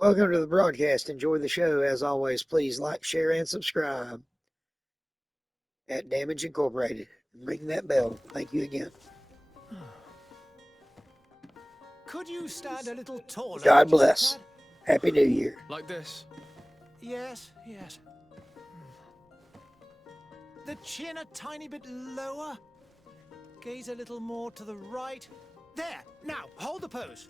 Welcome to the broadcast. Enjoy the show. As always, please like, share, and subscribe at Damage Incorporated. Ring that bell. Thank you again. Could you stand a little taller? God just a bless. tad? Happy New Year. Like this? Yes, yes. The chin a tiny bit lower. Gaze a little more to the right. There! Now, hold the pose.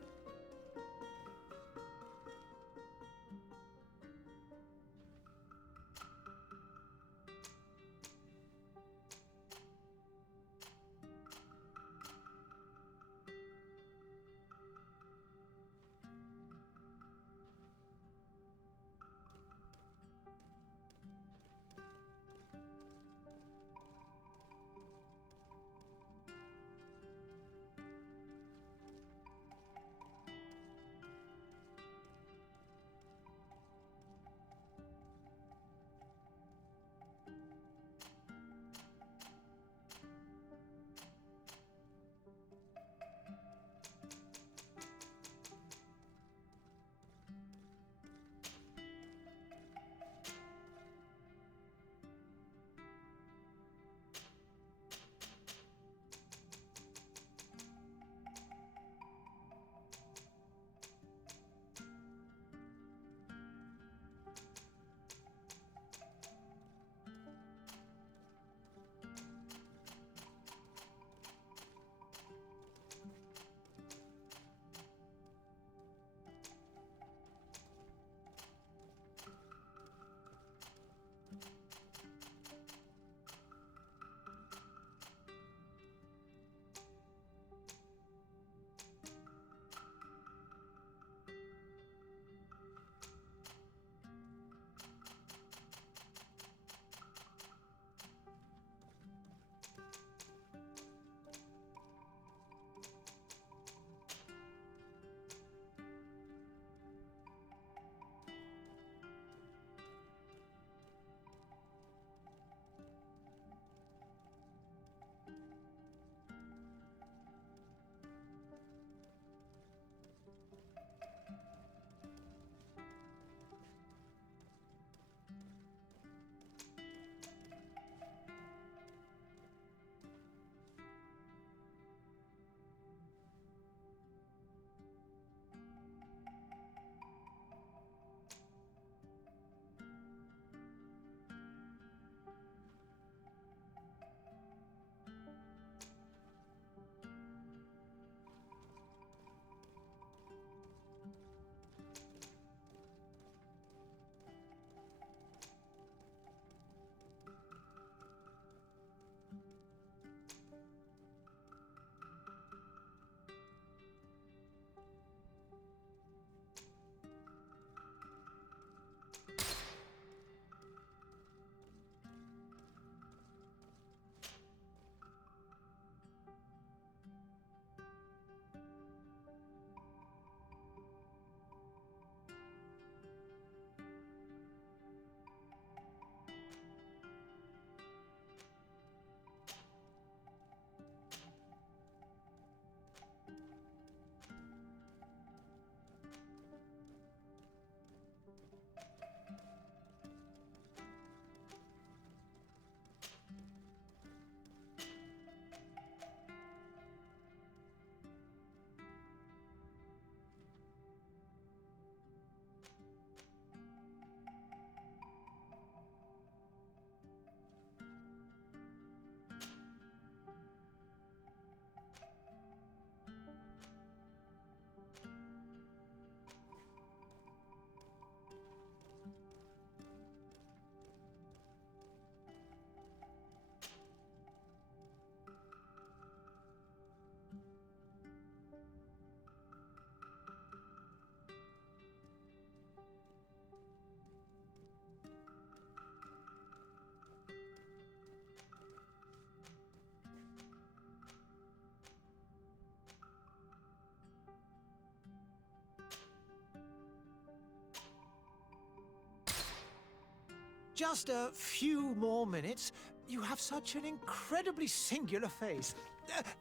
Just a few more minutes. You have such an incredibly singular face.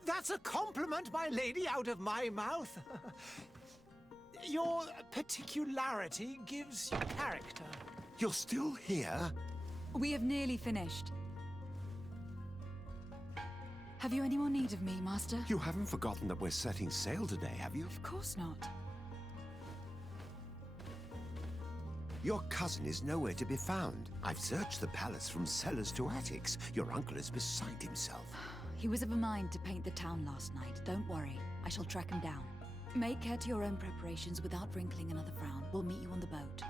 That's a compliment, my lady, out of my mouth. Your particularity gives you character. You're still here? We have nearly finished. Have you any more need of me, Master? You haven't forgotten that we're setting sail today, have you? Of course not. Your cousin is nowhere to be found. I've searched the palace from cellars to attics. Your uncle is beside himself. He was of a mind to paint the town last night. Don't worry. I shall track him down. Make care to your own preparations without wrinkling another frown. We'll meet you on the boat.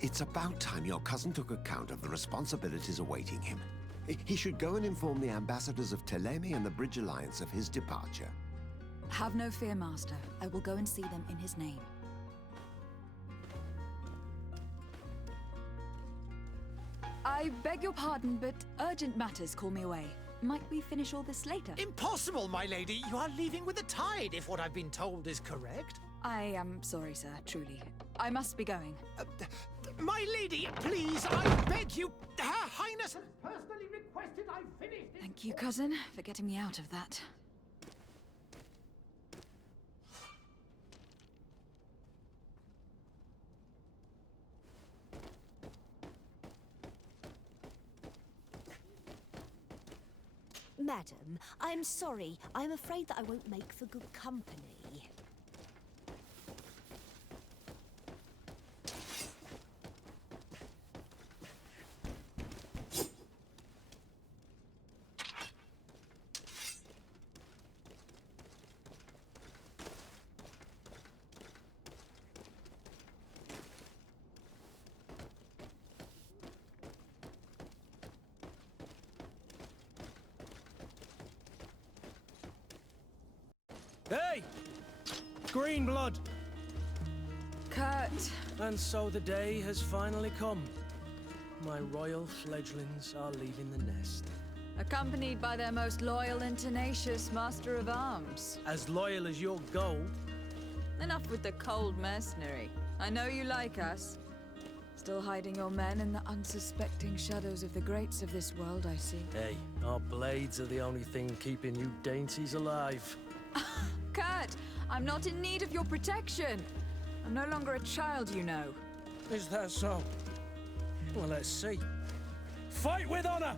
It's about time your cousin took account of the responsibilities awaiting him. He should go and inform the ambassadors of Telemi and the Bridge Alliance of his departure. Have no fear, Master. I will go and see them in his name. I beg your pardon, but urgent matters call me away. Might we finish all this later? Impossible, my lady. You are leaving with the tide, if what I've been told is correct. I am sorry, sir, truly. I must be going. My lady, please, I beg you. Her Highness has personally requested I finish this. Thank you, cousin, for getting me out of that. Madam, I'm sorry. I'm afraid that I won't make for good company. Hey! Green blood! Kurt! And so the day has finally come. My royal fledglings are leaving the nest. Accompanied by their most loyal and tenacious Master of Arms. As loyal as your gold. Enough with the cold mercenary. I know you like us. Still hiding your men in the unsuspecting shadows of the greats of this world, I see. Hey, our blades are the only thing keeping you dainties alive. Kurt, I'm not in need of your protection. I'm no longer a child, you know. Is that so? Well, let's see. Fight with honor!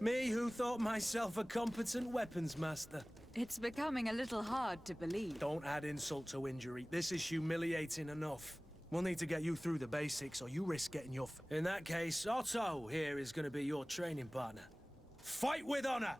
Me who thought myself a competent weapons master. It's becoming a little hard to believe. Don't add insult to injury. This is humiliating enough. We'll need to get you through the basics, or you risk getting your... In that case, Otto here is going to be your training partner. Fight with honor!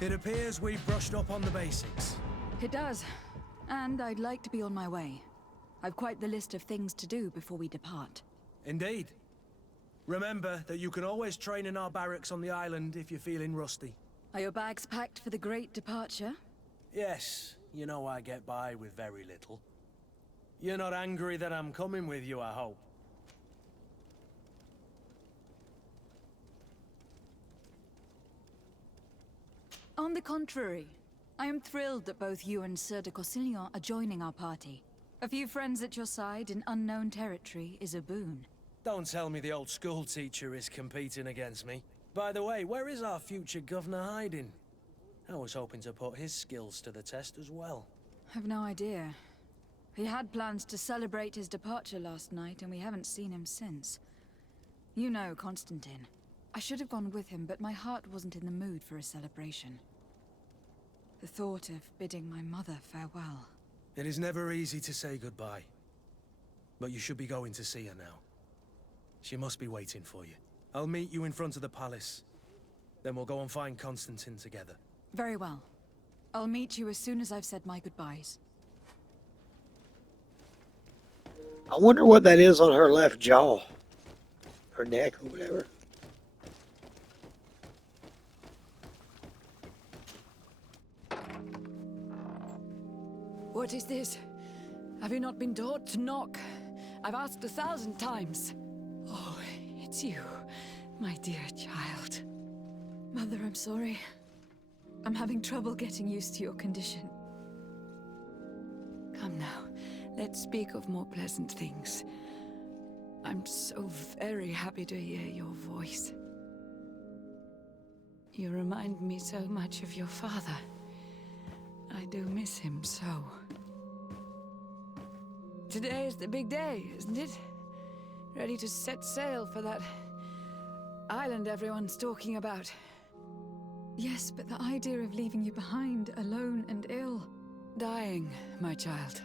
It appears we've brushed up on the basics. It does. And I'd like to be on my way. I've quite the list of things to do before we depart. Indeed. Remember that you can always train in our barracks on the island if you're feeling rusty. Are your bags packed for the great departure? Yes, you know I get by with very little. You're not angry that I'm coming with you, I hope. On the contrary, I am thrilled that both you and Sir de Corsillon are joining our party. A few friends at your side in unknown territory is a boon. Don't tell me the old school teacher is competing against me. By the way, where is our future governor hiding? I was hoping to put his skills to the test as well. I've no idea. He had plans to celebrate his departure last night, and we haven't seen him since. You know Constantine. I should have gone with him, but my heart wasn't in the mood for a celebration. The thought of bidding my mother farewell. It is never easy to say goodbye. But you should be going to see her now. She must be waiting for you. I'll meet you in front of the palace. Then we'll go and find Constantine together. Very well. I'll meet you as soon as I've said my goodbyes. I wonder what that is on her left jaw. Her neck or whatever. What is this? Have you not been taught to knock? I've asked 1,000 times. Oh, it's you, my dear child. Mother, I'm sorry. I'm having trouble getting used to your condition. Come now, let's speak of more pleasant things. I'm so very happy to hear your voice. You remind me so much of your father. I do miss him so. Today is the big day, isn't it? Ready to set sail for that island everyone's talking about. Yes, but the idea of leaving you behind, alone and ill... Dying, my child.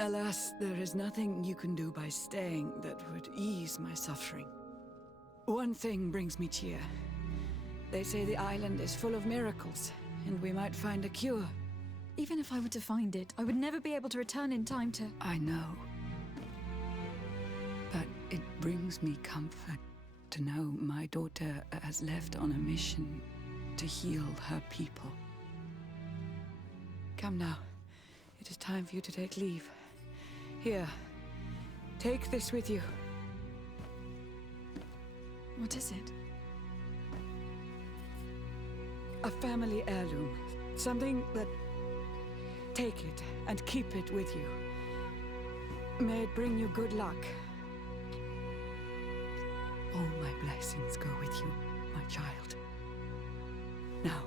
Alas, there is nothing you can do by staying that would ease my suffering. One thing brings me cheer. They say the island is full of miracles, and we might find a cure. Even if I were to find it, I would never be able to return in time to... I know. But it brings me comfort to know my daughter has left on a mission to heal her people. Come now. It is time for you to take leave. Here, take this with you. What is it? A family heirloom. Something that... Take it and keep it with you. May it bring you good luck. All my blessings go with you, my child. Now,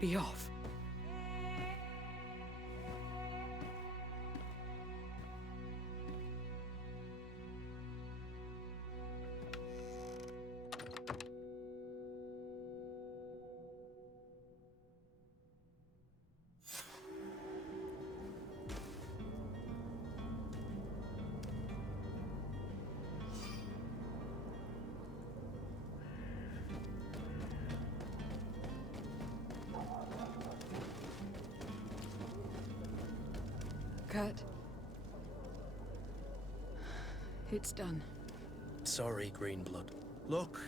be off. Kurt. It's done. Sorry, Greenblood. Look,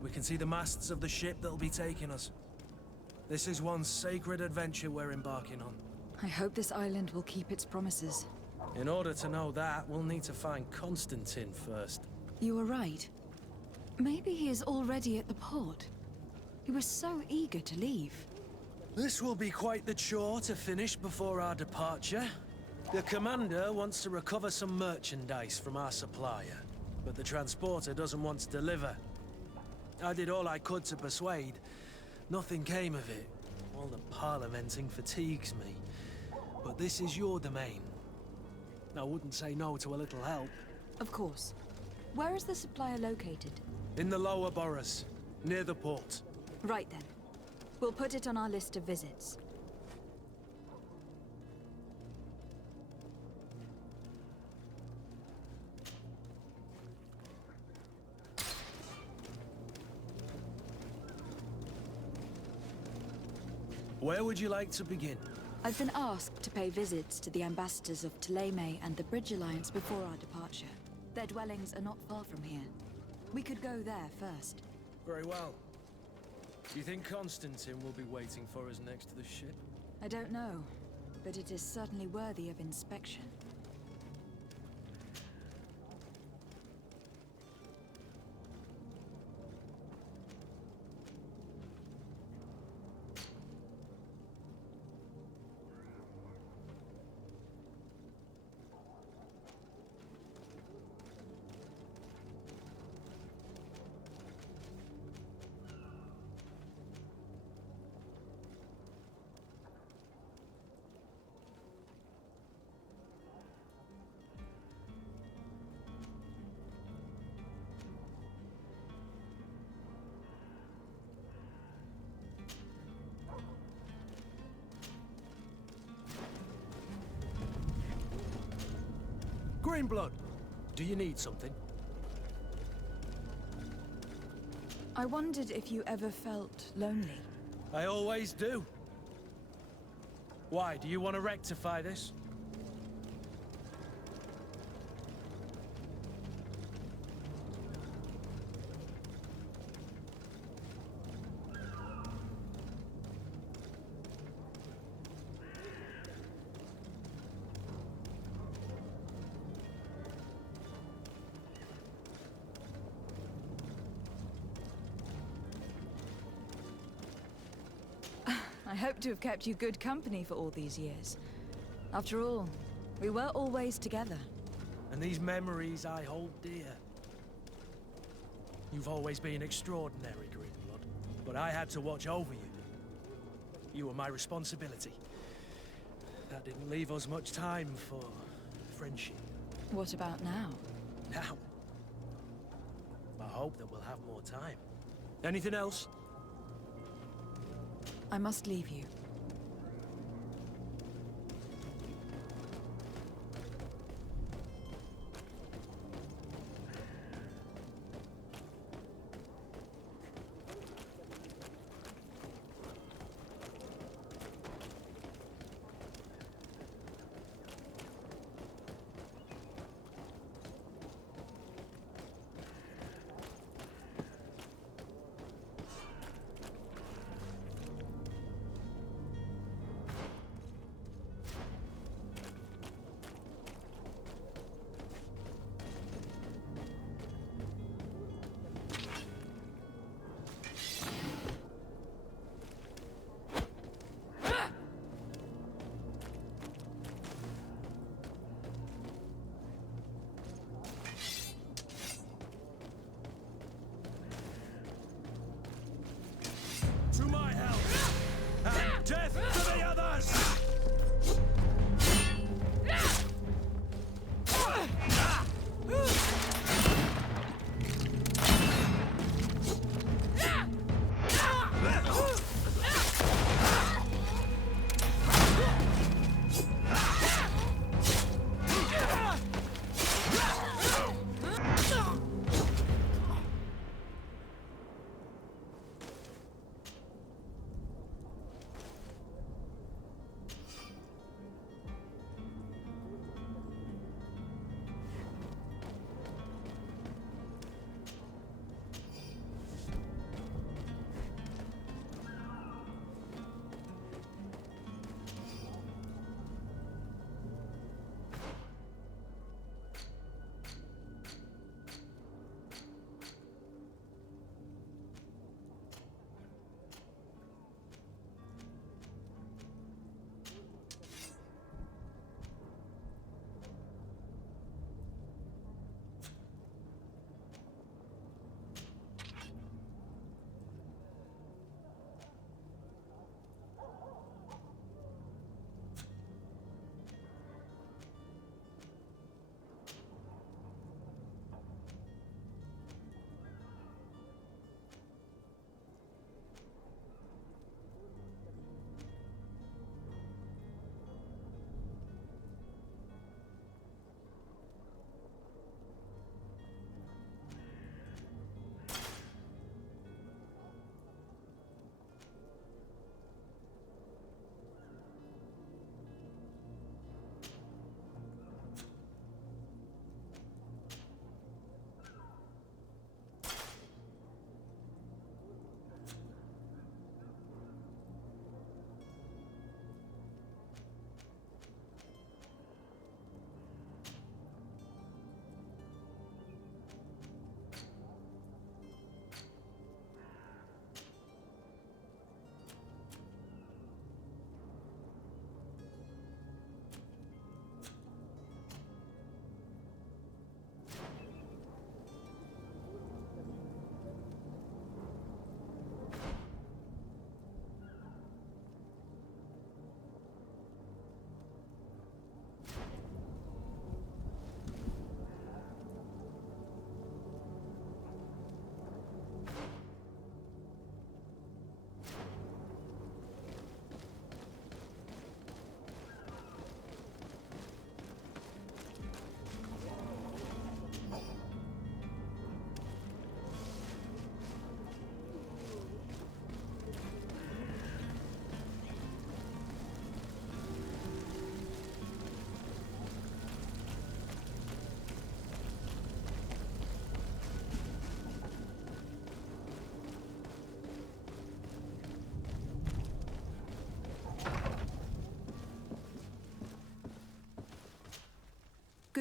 we can see the masts of the ship that'll be taking us. This is one sacred adventure we're embarking on. I hope this island will keep its promises. In order to know that, we'll need to find Constantine first. You were right. Maybe he is already at the port. He was so eager to leave. This will be quite the chore to finish before our departure. The commander wants to recover some merchandise from our supplier, but the transporter doesn't want to deliver. I did all I could to persuade. Nothing came of it. All the parliamenting fatigues me. But this is your domain. I wouldn't say no to a little help. Of course. Where is the supplier located? In the lower boroughs, near the port. Right then. We'll put it on our list of visits. Where would you like to begin? I've been asked to pay visits to the ambassadors of Ptolemy and the Bridge Alliance before our departure. Their dwellings are not far from here. We could go there first. Very well. Do you think Constantine will be waiting for us next to the ship? I don't know, but it is certainly worthy of inspection. Greenblood, do you need something? I wondered if you ever felt lonely. I always do. Why, do you want to rectify this? I hope to have kept you good company for all these years. After all, we were always together. And these memories I hold dear. You've always been extraordinary, Greenblood, but I had to watch over you. You were my responsibility. That didn't leave us much time for friendship. What about now? Now, I hope that we'll have more time. Anything else? I must leave you.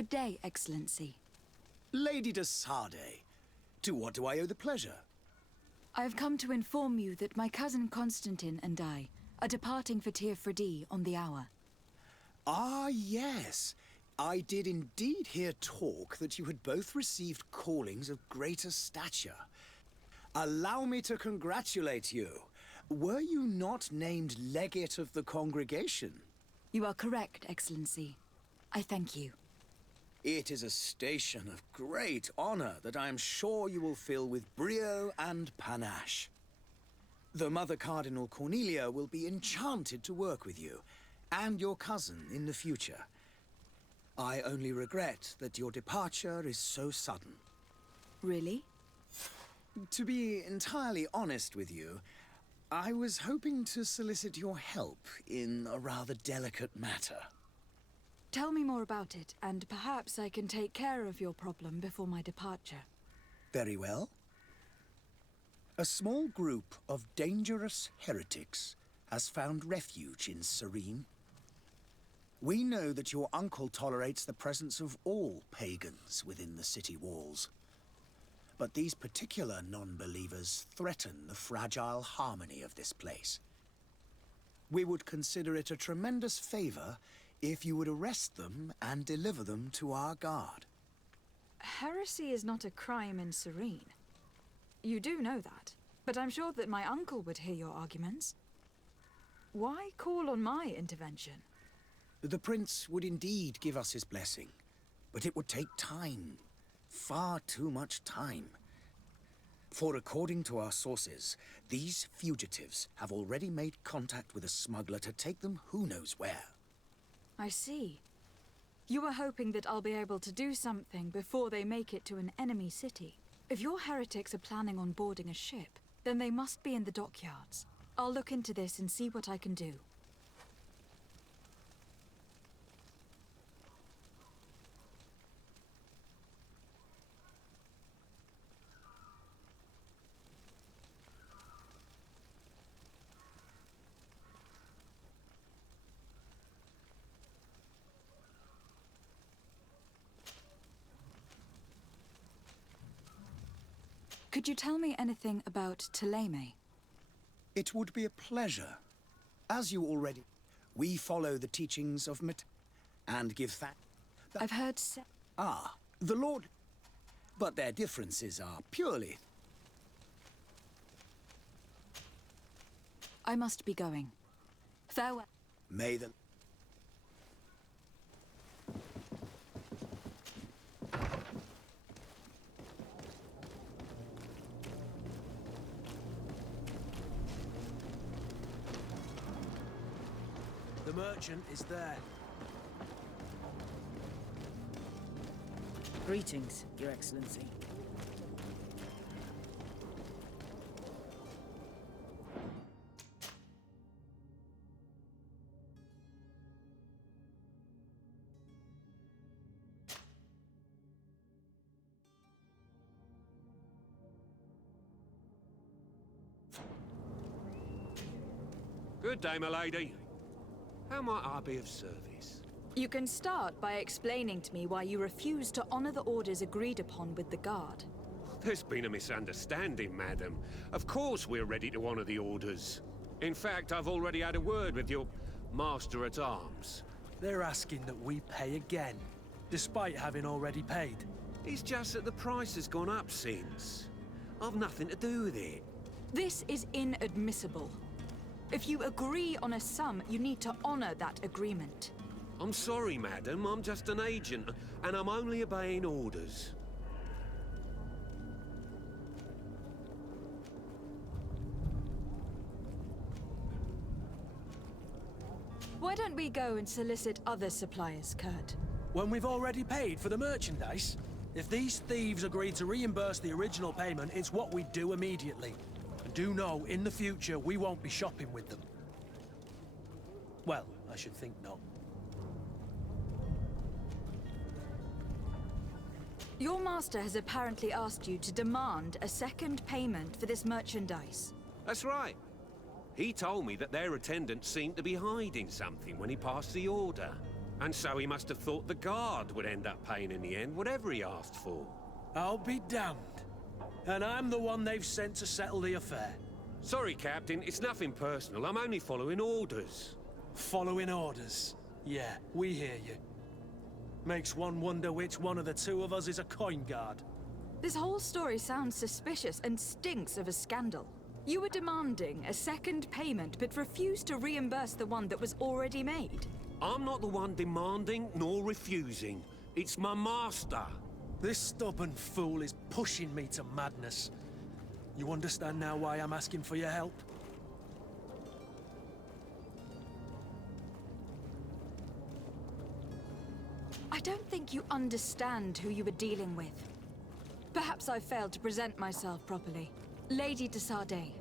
Good day, Excellency. Lady de Sade, to what do I owe the pleasure? I have come to inform you that my cousin Constantine and I are departing for Tir Freddy on the hour. Ah, yes. I did indeed hear talk that you had both received callings of greater stature. Allow me to congratulate you. Were you not named legate of the congregation? You are correct, Excellency. I thank you. It is a station of great honor that I am sure you will fill with brio and panache. The Mother Cardinal Cornelia will be enchanted to work with you, and your cousin in the future. I only regret that your departure is so sudden. Really? To be entirely honest with you, I was hoping to solicit your help in a rather delicate matter. Tell me more about it, and perhaps I can take care of your problem before my departure. Very well. A small group of dangerous heretics has found refuge in Serene. We know that your uncle tolerates the presence of all pagans within the city walls. But these particular non-believers threaten the fragile harmony of this place. We would consider it a tremendous favor if you would arrest them and deliver them to our guard. Heresy is not a crime in Serene. You do know that, but I'm sure that my uncle would hear your arguments. Why call on my intervention? The prince would indeed give us his blessing, but it would take time. Far too much time. For according to our sources, these fugitives have already made contact with a smuggler to take them who knows where. I see. You were hoping that I'll be able to do something before they make it to an enemy city. If your heretics are planning on boarding a ship, then they must be in the dockyards. I'll look into this and see what I can do. Could you tell me anything about Thélème? It would be a pleasure. As you already... We follow the teachings of and give thanks. I've heard Ah, the Lord... But their differences are purely... I must be going. Farewell. May the... The merchant is there. Greetings, Your Excellency. Good day, my lady. How might I be of service? You can start by explaining to me why you refuse to honor the orders agreed upon with the guard. There's been a misunderstanding, madam. Of course we're ready to honor the orders. In fact, I've already had a word with your master-at-arms. They're asking that we pay again, despite having already paid. It's just that the price has gone up since. I've nothing to do with it. This is inadmissible. If you agree on a sum, you need to honor that agreement. I'm sorry, madam. I'm just an agent, and I'm only obeying orders. Why don't we go and solicit other suppliers, Kurt? When we've already paid for the merchandise? If these thieves agree to reimburse the original payment, it's what we do immediately. And do know, in the future, we won't be shopping with them. Well, I should think not. Your master has apparently asked you to demand a second payment for this merchandise. That's right. He told me that their attendant seemed to be hiding something when he passed the order. And so he must have thought the guard would end up paying in the end, whatever he asked for. I'll be damned. And I'm the one they've sent to settle the affair. Sorry, Captain, it's nothing personal. I'm only following orders. Following orders. Yeah, we hear you. Makes one wonder which one of the two of us is a coin guard. This whole story sounds suspicious and stinks of a scandal. You were demanding a second payment, but refused to reimburse the one that was already made. I'm not the one demanding nor refusing. It's my master. This stubborn fool is pushing me to madness. You understand now why I'm asking for your help? I don't think you understand who you were dealing with. Perhaps I failed to present myself properly. Lady de Sardet,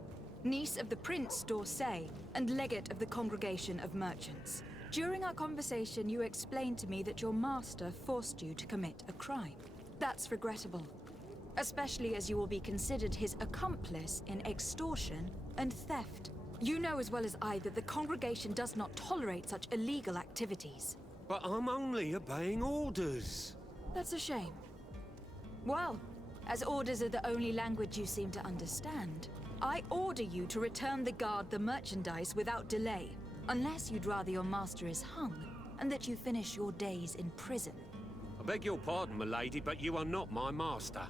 niece of the Prince d'Orsay and legate of the Congregation of Merchants. During our conversation, you explained to me that your master forced you to commit a crime. That's regrettable, especially as you will be considered his accomplice in extortion and theft. You know as well as I that the Congregation does not tolerate such illegal activities. But I'm only obeying orders. That's a shame. Well, as orders are the only language you seem to understand, I order you to return the guard the merchandise without delay, unless you'd rather your master is hung, and that you finish your days in prison. I beg your pardon, milady, but you are not my master.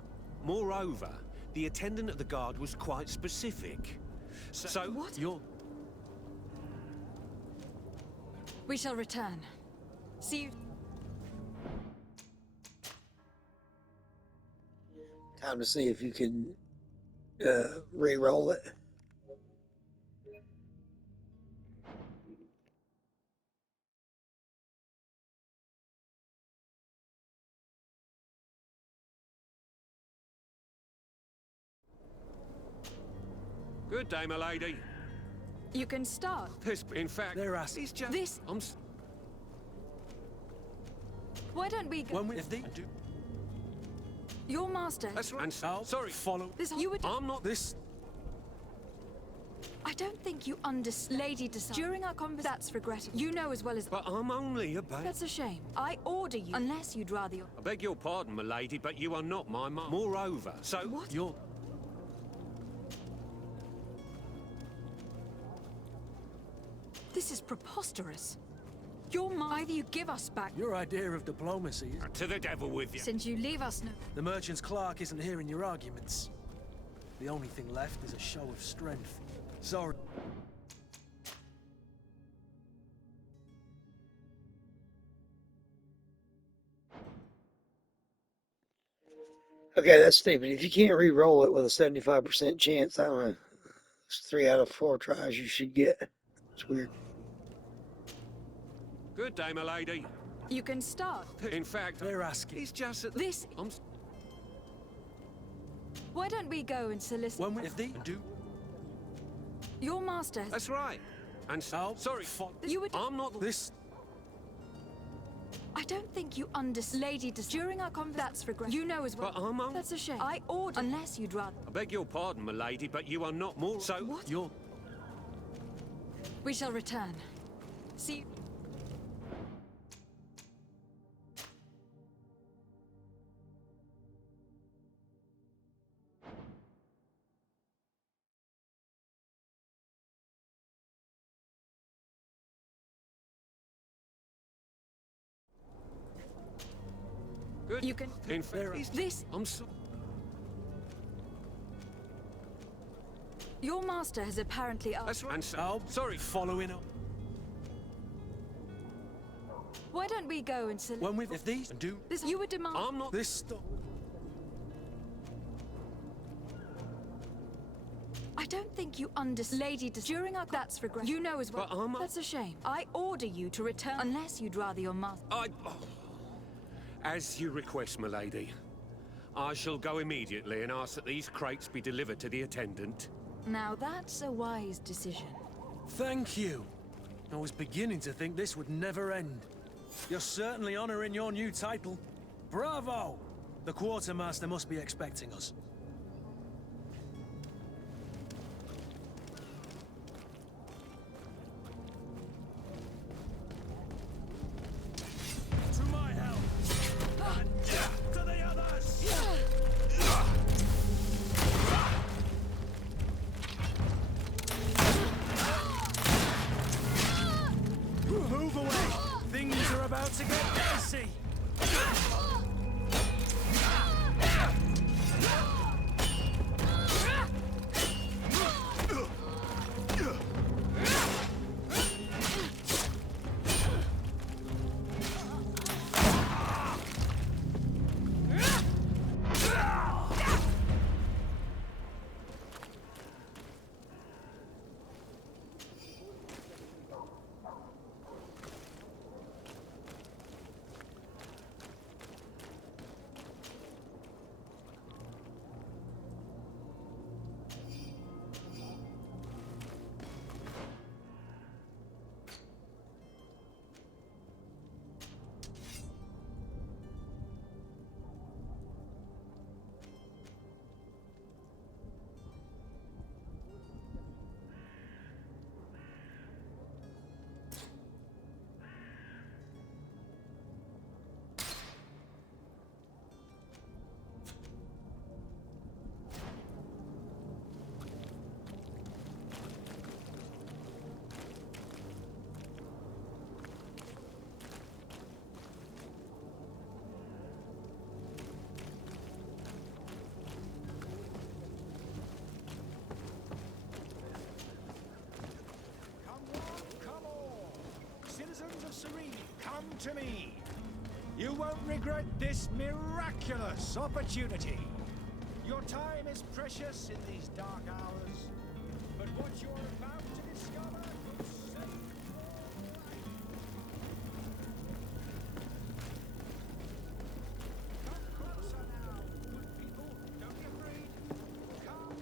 Moreover, the attendant of the guard was quite specific. So What? We shall return. See you. Time to see if you can re-roll it. Good day, milady. You can start. In fact, They're asking. it's just... This... Why don't we go... When we... If they do... Your master... That's right. I'll Sorry. follow... This... You would... I'm not... This... I don't think you understand. Lady decided. During our conversation... That's regrettable. You know as well as... But I'm only obeying... That's a shame. I order you... Unless you'd rather your... I beg your pardon, milady, but you are not my master. Moreover, so... What? You're... This is preposterous. Your either you give us back... Your idea of diplomacy is... To the devil with you. Since you leave us no... The merchant's clerk isn't hearing your arguments. The only thing left is a show of strength. Sorry. Okay, that's stupid. If you can't re-roll it with a 75% chance, I don't know. It's 3 out of 4 tries you should get. It's weird. Good day, milady. You can start. In fact, They're asking. it's just that... This... Why don't we go and solicit... When we... If they do... Your master has... That's right. And so... Sorry. You would... I'm not... This... I don't think you understand. Lady during our conversation... That's regret... You know as well... But I'm... That's a shame. I order... Unless you'd rather... I beg your pardon, milady, but you are not more... So... What? You're... We shall return. See you... Good. You can... In fact, This... I'm so... Your master has apparently asked... That's right. And so... Sorry. Following up. Why don't we go and solicit... When we... If these... Do... This... You would demand... I'm not... This stuff... I don't think you understand. Lady during our... That's regret... You know as well... But I'm... That's a shame. I order you to return... Unless you'd rather your master... As you request, milady. I shall go immediately and ask that these crates be delivered to the attendant. Now that's a wise decision. Thank you. I was beginning to think this would never end. You're certainly honoring your new title. Bravo! The quartermaster must be expecting us. about to get dicey. Citizens of Serene, come to me. You won't regret this miraculous opportunity. Your time is precious in these dark hours, but what you're about to discover could save your life. Come closer now, good people. Don't be afraid. Come,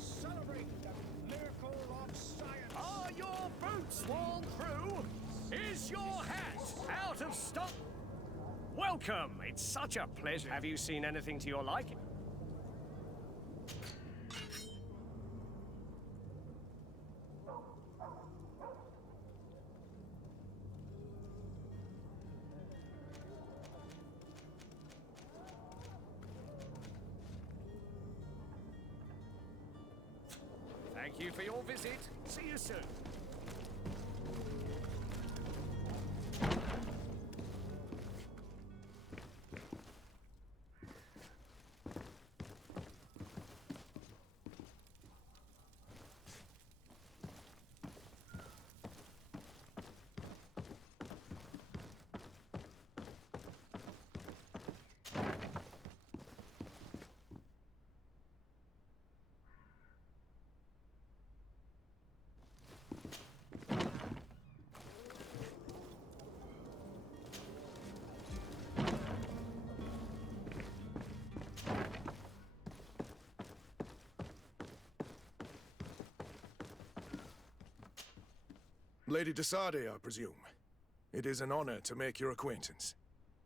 celebrate the miracle of science. Are your boots worn through? Is your hat out of stock? Welcome! It's such a pleasure. Have you seen anything to your liking? Thank you for your visit. See you soon. Lady Desade, I presume. It is an honor to make your acquaintance.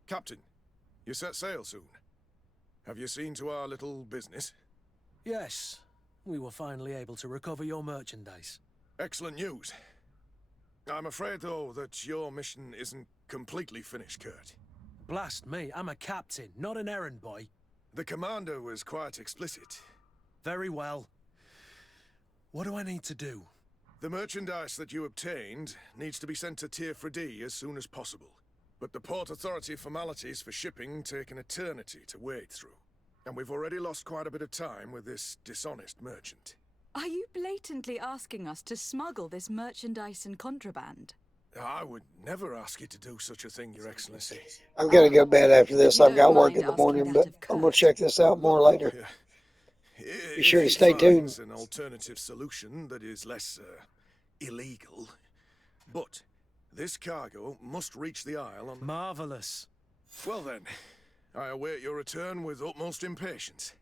Captain, you set sail soon. Have you seen to our little business? Yes, we were finally able to recover your merchandise. Excellent news. I'm afraid, though, that your mission isn't completely finished, Kurt. Blast me, I'm a captain, not an errand boy. The commander was quite explicit. Very well. What do I need to do? The merchandise that you obtained needs to be sent to Tier 4D as soon as possible. But the Port Authority formalities for shipping take an eternity to wade through. And we've already lost quite a bit of time with this dishonest merchant. Are you blatantly asking us to smuggle this merchandise and contraband? I would never ask you to do such a thing, Your Excellency. I'm gonna go to bed after this. You I've got don't work mind in the asking morning, that but of I'm gonna Kurt. check this out more later. Be sure to stay tuned. An alternative solution that is less illegal. But this cargo must reach the Isle on... Marvelous. Well then, I await your return with utmost impatience.